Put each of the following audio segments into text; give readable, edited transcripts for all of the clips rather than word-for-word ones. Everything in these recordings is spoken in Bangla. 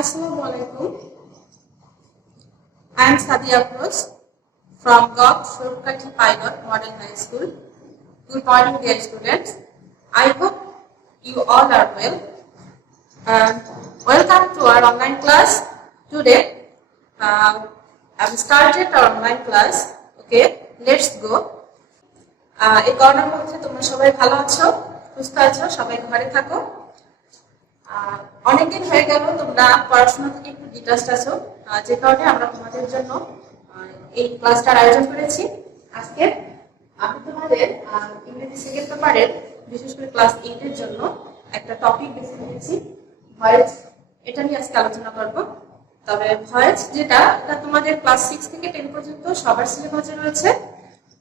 Assalamu alaikum. I am Sadia Afroz from GOV Shortcut Pilot Model High School. Good morning, dear students. I hope you all are well. Welcome to our online class. Today, I've started our online class. Okay, let's go. এই করোনার মধ্যে তোমরা সবাই ভালো আছো, সুস্থ আছো, সবাই ঘরে থাকো। অনেকদিন হয়ে গেল তোমরা পড়াশোনা থেকে একটু ডিটাচড আছো, যে কারণে আমরা তোমাদের জন্য এই ক্লাসটার আয়োজন করেছি। আজকে আমি তোমাদের ইংরেজি সেকেন্ড পেপারের বিশেষ করে ক্লাস 8 এর জন্য একটা টপিক বেছে নিয়েছি, ভয়েস। এটা নিয়ে আজকে আলোচনা করব। তবে ভয়েস যেটা, এটা তোমাদের ক্লাস 6 থেকে 10 পর্যন্ত সবার সিলেবাসে রয়েছে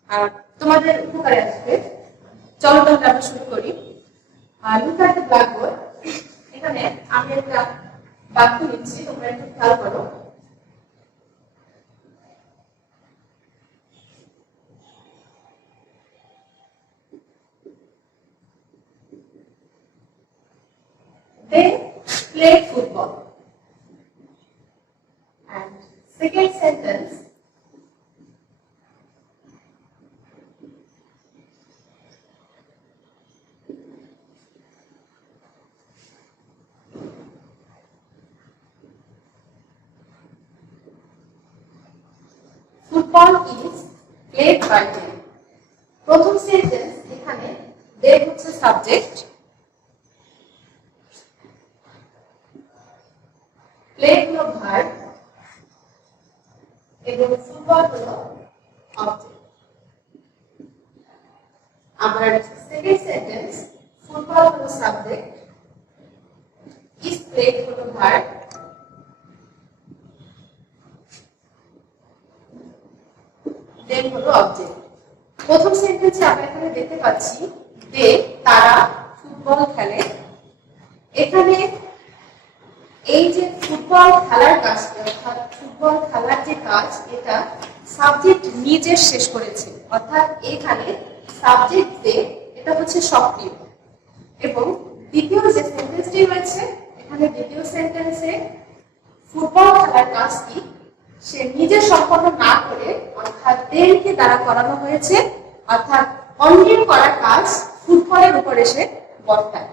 আর তোমাদের উপকারে আসবে। চলো তাহলে আমরা শুরু করি। Look at the blackboard. এখানে আমি একটা বাক্য নিচ্ছি, তোমরা একটু খেয়াল করো। They play football. And second sentence, football is played by them. প্রথম সেন্টেন্স, এখানে they হচ্ছে সাবজেক্ট, প্লে হলো ভার্ব এবং ফুটবল হলো অবজেক্ট। আবার সেকেন্ড সেন্টেন্স, ফুটবল হলো সাবজেক্ট, ইজ প্লেড হলো ভার্ব, দেন হলো অবজেক্ট। প্রথম সেন্টেন্সে আমরা এখানে দেখতে পাচ্ছি যে তারা ফুটবল খেলে। এখানে এই যে ফুটবল খেলার কাজ, অর্থাৎ ফুটবল খেলার যে কাজ, এটা সাবজেক্ট নিজে শেষ করেছে, অর্থাৎ এখানে সাবজেক্ট যে এটা হচ্ছে সক্রিয়। এবং দ্বিতীয় যে সেন্টেন্সটি রয়েছে, এখানে দ্বিতীয় সেন্টেন্সে ফুটবল খেলার কাজটি সে নিজে সম্পন্ন না করে, অর্থাৎ দেরকে দ্বারা করানো হয়েছে, অর্থাৎ অন্যের করা কাজ ফুটবলের উপর এসে বর্তায়,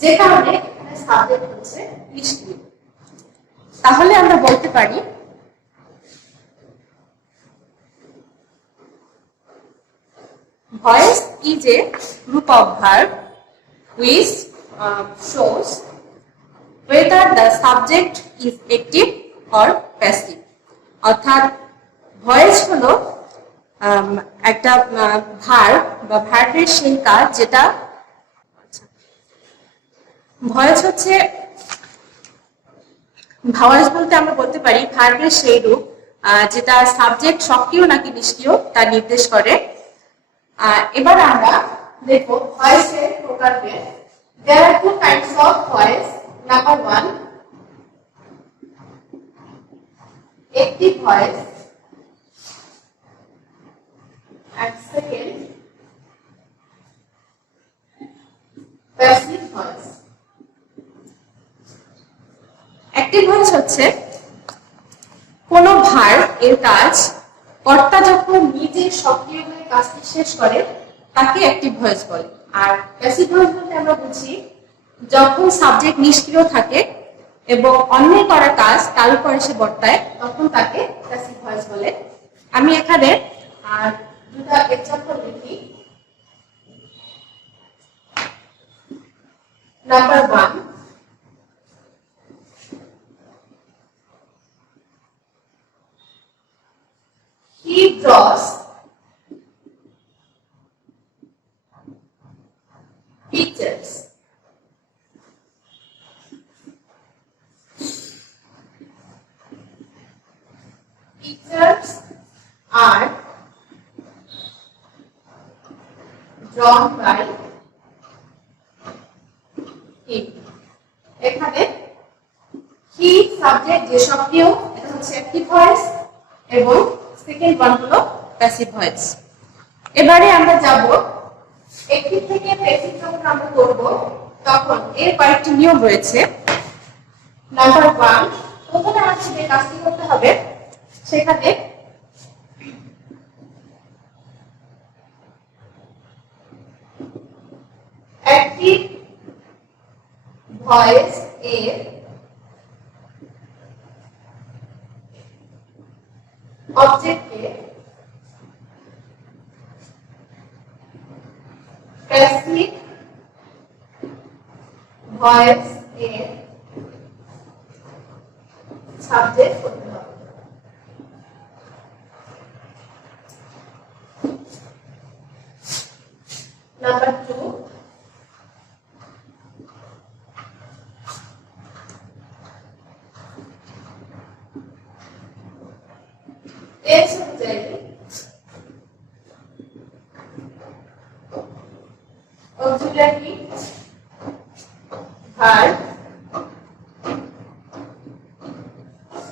যে কারণে এখানে সাবজেক্ট হচ্ছে নিষ্ক্রিয়। তাহলে আমরা বলতে পারি voice is a group of verb which shows whether the subject is active or passive। অর্থাৎ ভয়েস হলো একটা ভার্ব বা ভার্বের সেই কাজ যেটা, ভয়েস হচ্ছে, ভয়েস বলতে আমরা বলতে পারি ভার্বের সেই রূপ যেটা সাবজেক্ট সক্রিয় নাকি নিষ্ক্রিয় তা নির্দেশ করে। এবার আমরা দেখো ভয়েসের প্রকারভেদ। There are two kinds of voice. Number one, active voice, and second, passive voice. Active voice হচ্ছে কোন ভার্ব এর কাজ কর্তা যখন নিজে সক্রিয় হয়ে কাজটি শেষ করে তাকে অ্যাক্টিভ ভয়েস বলে। আর প্যাসিভ ভয়েস বলতে আমরা বুঝি যখন সাবজেক্ট নিষ্ক্রিয় থাকে এবং অন্যের করা কাজ তার উপর এসে বর্তায়, তখন তাকে প্যাসিভ ভয়েস বলে। আমি এখানে দুটো এক্সাম্পল লিখি। Number 1, he draws pictures. Pictures are drawn by him. এখানে he সাবজেক্ট যে সক্রিয়, এটা হচ্ছে অ্যাক্টিভ ভয়েস, এবং সেকেন্ড ওয়ান হলো প্যাসিভ ভয়েস। এবারে আমরা যাব অ্যাক্টিভ থেকে প্যাসিভ যখন আমরা করব তখন এর কয়েকটি নিয়ম রয়েছে। নাম্বার 1, আমাদের যে কাজটি করতে হবে সেখানে একটি ভয়েস এর অবজেক্টকে প্যাসিভ ভয়েস এর সাবজেক্ট করতে হবে। নাম্বার 2, টেন্স অনুযায়ী অক্সিলারি ভার্ব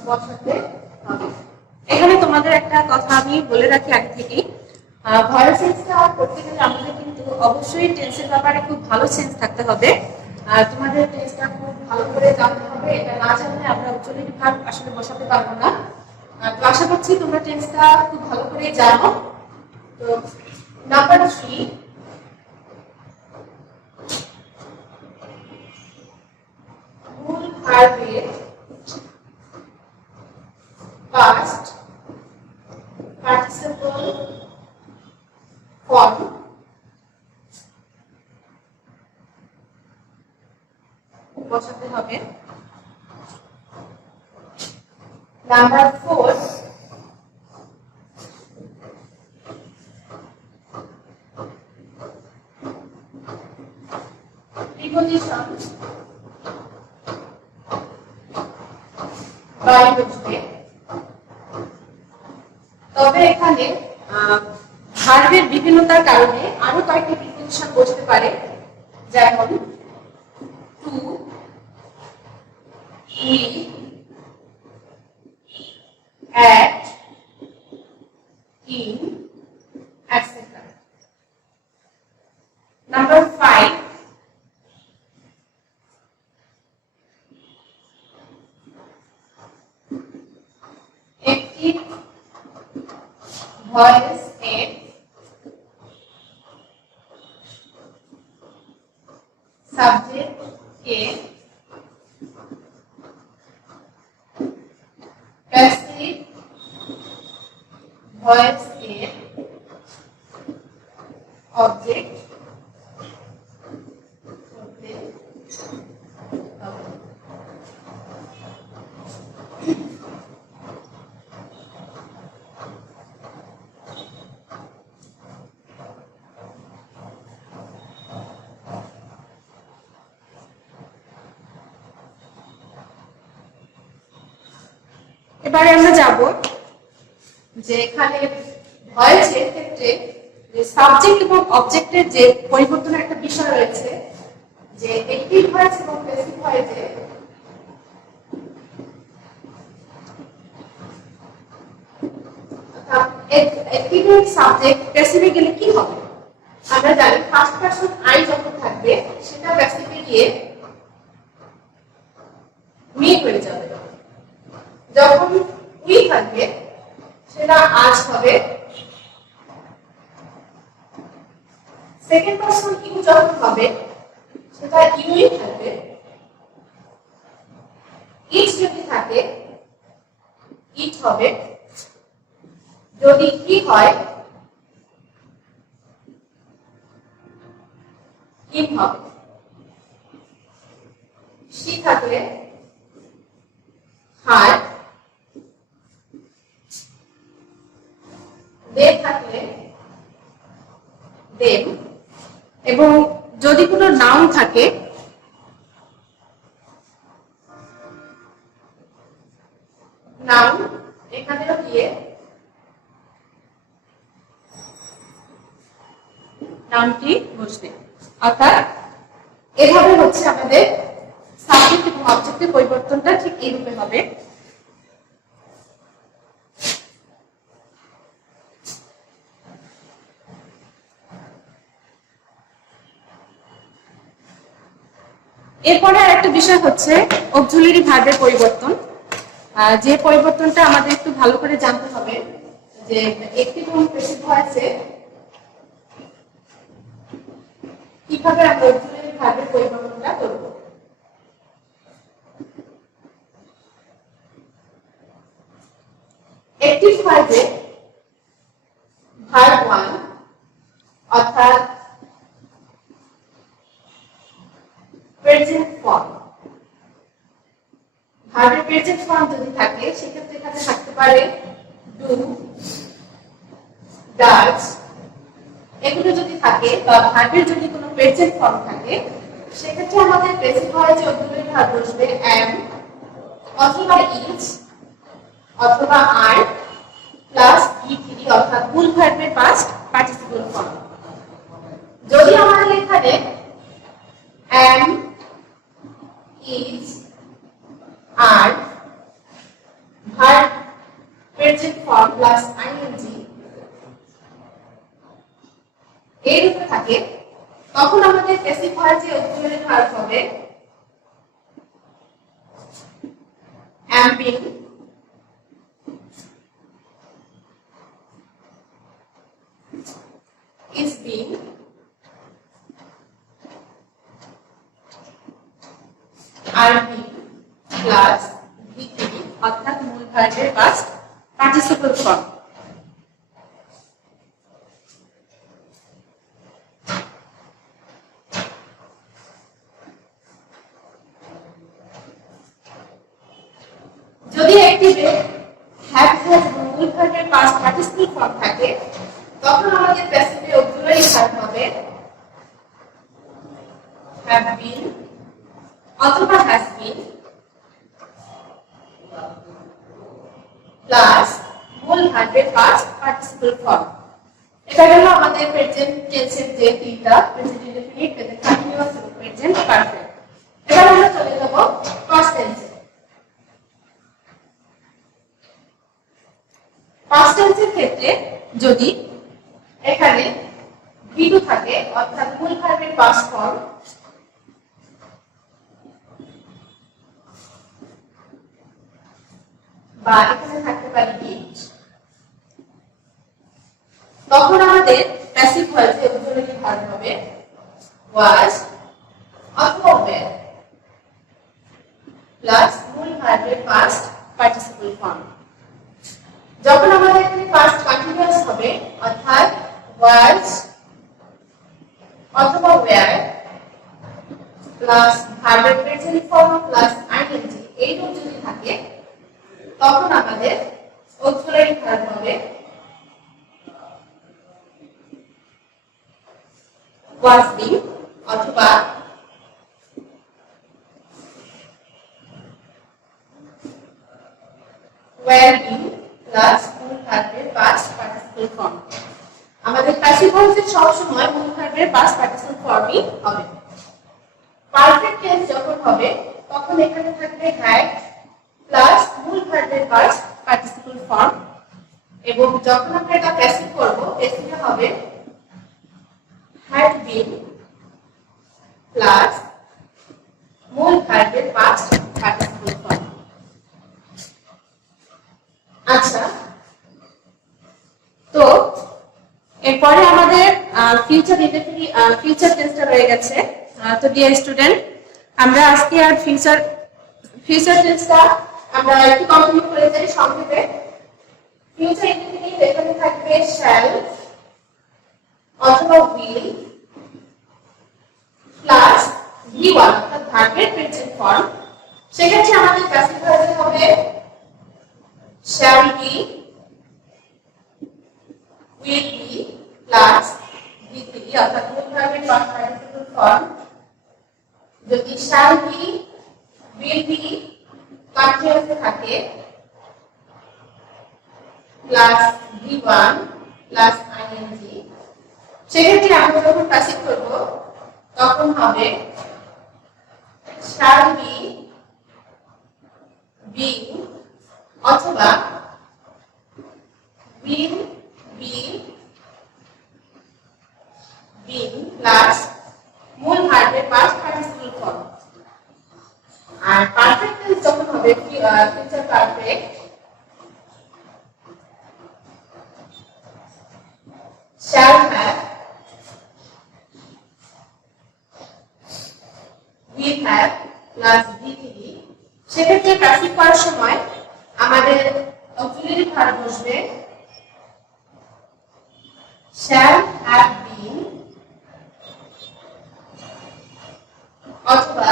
বসাতে হবে। এখানে তোমাদের একটা কথা আমি বলে রাখি আগে থেকেই, ভয়েস সেন্সটা করতে গেলে আমাদের কিন্তু অবশ্যই টেন্সের ব্যাপারে খুব ভালো সেন্স থাকতে হবে। আর তোমাদের টেন্সটা খুব ভালো করে জানতে হবে। এটা না জানলে আমরা অক্সিলারি ভার্ব আসলে বসাতে পারবো না। তো আশা করছি তোমরা টেন্সটা খুব ভালো করে জানো। তো নাম্বার 3, মূল ভার্বের past participle form বসাতে হবে। নাম্বার 4, প্রিপজিশন বাই বসবে। তবে এখানে ভার্বের বিভিন্নতার কারণে আরো কয়েকটি প্রিপজিশন বসতে পারে, যেমন টু, উই, at, in, etc. Number 5, একটি ভয়েস এর সাবজেক্ট কে প্যাসিভ ভয়েস এর অবজেক্ট করতে হবে। এবারে আমরা যাব যে এখানে ভয়েসের ক্ষেত্রে যে সাবজেক্ট এবং অবজেক্টের যে পরিবর্তনের একটা বিষয় রয়েছে, যে অ্যাক্টিভ ভয়েস এবং প্যাসিভ ভয়েসে অ্যাক্টিভ সাবজেক্ট প্যাসিভে গেলে কি হবে? আমরা জানি ফার্স্ট পারসন আই যখন থাকবে সেটা প্যাসিভে গিয়ে মি হয়ে যাবে। যখন উই থাকবে সেটা আজ হবে। সেকেন্ড পারসন ইউ যখন হবে সেটা ইউই থাকবে। ইট যদি থাকে ইট হবে। যদি হি হয় হিম হবে। শি থাকলে হার, দে থাকলে দেম, এবং যদি কোনো নাউন থাকে নাউন এখানেও গিয়ে নাউনটি বসবে। অর্থাৎ এভাবে হচ্ছে আমাদের সাবজেক্ট এবং অবজেক্টের পরিবর্তনটা ঠিক এইরূপে হবে। এরপরে আরেকটা বিষয় হচ্ছে অক্সিলারি ভার্বের পরিবর্তন। যে পরিবর্তনটা আমাদের একটু ভালো করে জানতে হবে যে একটি প্যাসিভ ভয়েসে কিভাবে আমরা অক্সিলারি ভার্বের পরিবর্তনটা করব। একটি ভয়েসে ভার্ব 1 অর্থাৎ প্রেজেন্ট ফর্ম, ভার্বের প্রেজেন্ট ফর্ম যদি থাকে সেক্ষেত্রে এখানে থাকতে পারে ডু, ডাজ, এগুলো যদি থাকে বা ভার্বের যদি কোনো প্রেজেন্ট ফর্ম থাকে সেক্ষেত্রে আমাদের প্যাসিভ ভয়েসে অক্সিলারি ভার্ব বসবে am অথবা is অথবা are প্লাস V3 অর্থাৎ মূল ভার্বের পাস্ট পার্টিসিপল ফর্ম। যদি আমাদের এখানে am, is, are verb present form plus ing এর উপরে থাকে তখন আমাদের প্যাসিভ ভয়েসে অক্সিলারি ভার্ব হবে am being, is being, are being plus V3 অর্থাৎ মূল ভার্বের পাস্ট পার্টিসিপল ফর্ম। যদি অ্যাক্টিভে হ্যাভ হ্যাজ মূল ভার্বের পাস্ট পার্টিসিপল ফর্ম থাকে তখন আমাদের প্যাসিভে অক্সিলারি ভার্ব হবে হ্যাভ বিন অথবা হ্যাজ বিন প্লাস মূল ভার্বের পাস্ট পার্টিসিপল ফর্ম। এটা হলো আমাদের প্রেজেন্ট টেন্সের যে তিনটা প্রেজেন্ট ইনডেফিনিট, প্রেজেন্ট কন্টিনিউয়াস এবং প্রেজেন্ট পারফেক্ট। এবার আমরা চলে যাব পাস্ট টেন্সে। পাস্ট টেন্সের ক্ষেত্রে যদি এখানে V2 থাকে অর্থাৎ মূল ভার্বের পাস্ট ফর্ম বা এখানে থাকতে পারে did, তখন আমাদের প্যাসিভ ভয়েসে অক্সিলারি ভার্ব হবে was অথবা were প্লাস মূল ভার্বের পাস্ট পার্টিসিপল ফর্ম। যখন আমাদের এখানে পাস্ট কন্টিনিউয়াস হবে অর্থাৎ was অথবা were প্লাস ভার্বের প্রেজেন্ট ফর্ম প্লাস ing এই রূপ যদি থাকে তখন আমাদের অক্সিলারি ভার্ব হবে was being অথবা were being প্লাস মূল ভার্বের পাস্ট পার্টিসিপল ফর্ম। আমাদের প্যাসিভ ভয়েসে সব সময় মূল ভার্বের পাস্ট পার্টিসিপল ফর্মই হবে। পারফেক্ট টেন্স যখন হবে তখন এখানে থাকবে হ্যাড প্লাস মূল ভার্বের পাস্ট পার্টিসিপল ফর্ম এবং যখন আমরা এটা প্যাসিভ করব প্যাসিভে হবে হ্যাড বিন প্লাস মূল ভার্বের পাস্ট পার্টিসিপল ফর্ম। আচ্ছা, তো এরপরে আমাদের ফিউচার ইনডেফিনিট ফিউচার টেন্সটা রয়ে গেছে। তো ডিয়ার স্টুডেন্ট, আমরা আজকে আর ফিউচার টেন্সটা আমরা একটু কন্টিনিউ করে যাই সংক্ষেপে। ফিউচার ইনডেফিনিট এখানে থাকবে shall অথবা will প্লাস V1 অর্থাৎ ভার্বের প্রেজেন্ট ফর্ম। সেক্ষেত্রে আমাদের প্যাসিভ ভয়েসে হবে shall be, will be plus V3 অর্থাৎ মূল ভার্বের পাস্ট পার্টিসিপল ফর্ম। যদি shall be, will be কন্টিনিউয়াসে থাকে প্লাস V1 প্লাস ing, সেক্ষেত্রে আমরা যখন প্যাসিভ করব তখন হবে shall be being অথবা will be being প্লাস মূল ভার্বের পাস্ট পার্টিসিপল ফর্ম। আর পারফেক্ট টেন্স যখন হবে হবে future perfect. shall have, will have plus V3। সেক্ষেত্রে প্যাসিভ করার সময় আমাদের অক্সিলারি ভার্ব বসবে shall have been অথবা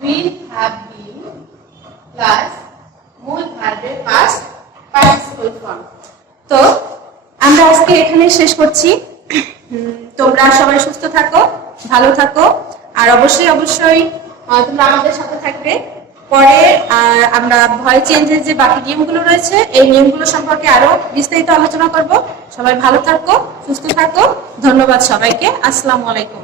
will have been প্লাস মূল ভার্বের পাস্ট পার্টিসিপল ফর্ম। তো আমরা আজকে এখানে শেষ করছি। তোমরা সবাই সুস্থ থাকো, ভালো থাকো, আর অবশ্যই অবশ্যই তোমরা আমাদের সাথে থাকবে। পরে আমরা ভয়েস চেঞ্জের যে বাকি নিয়মগুলো রয়েছে এই নিয়মগুলো সম্পর্কে আরো বিস্তারিত আলোচনা করব। সবাই ভালো থাকো, সুস্থ থাকো। ধন্যবাদ সবাইকে। আসসালামু আলাইকুম।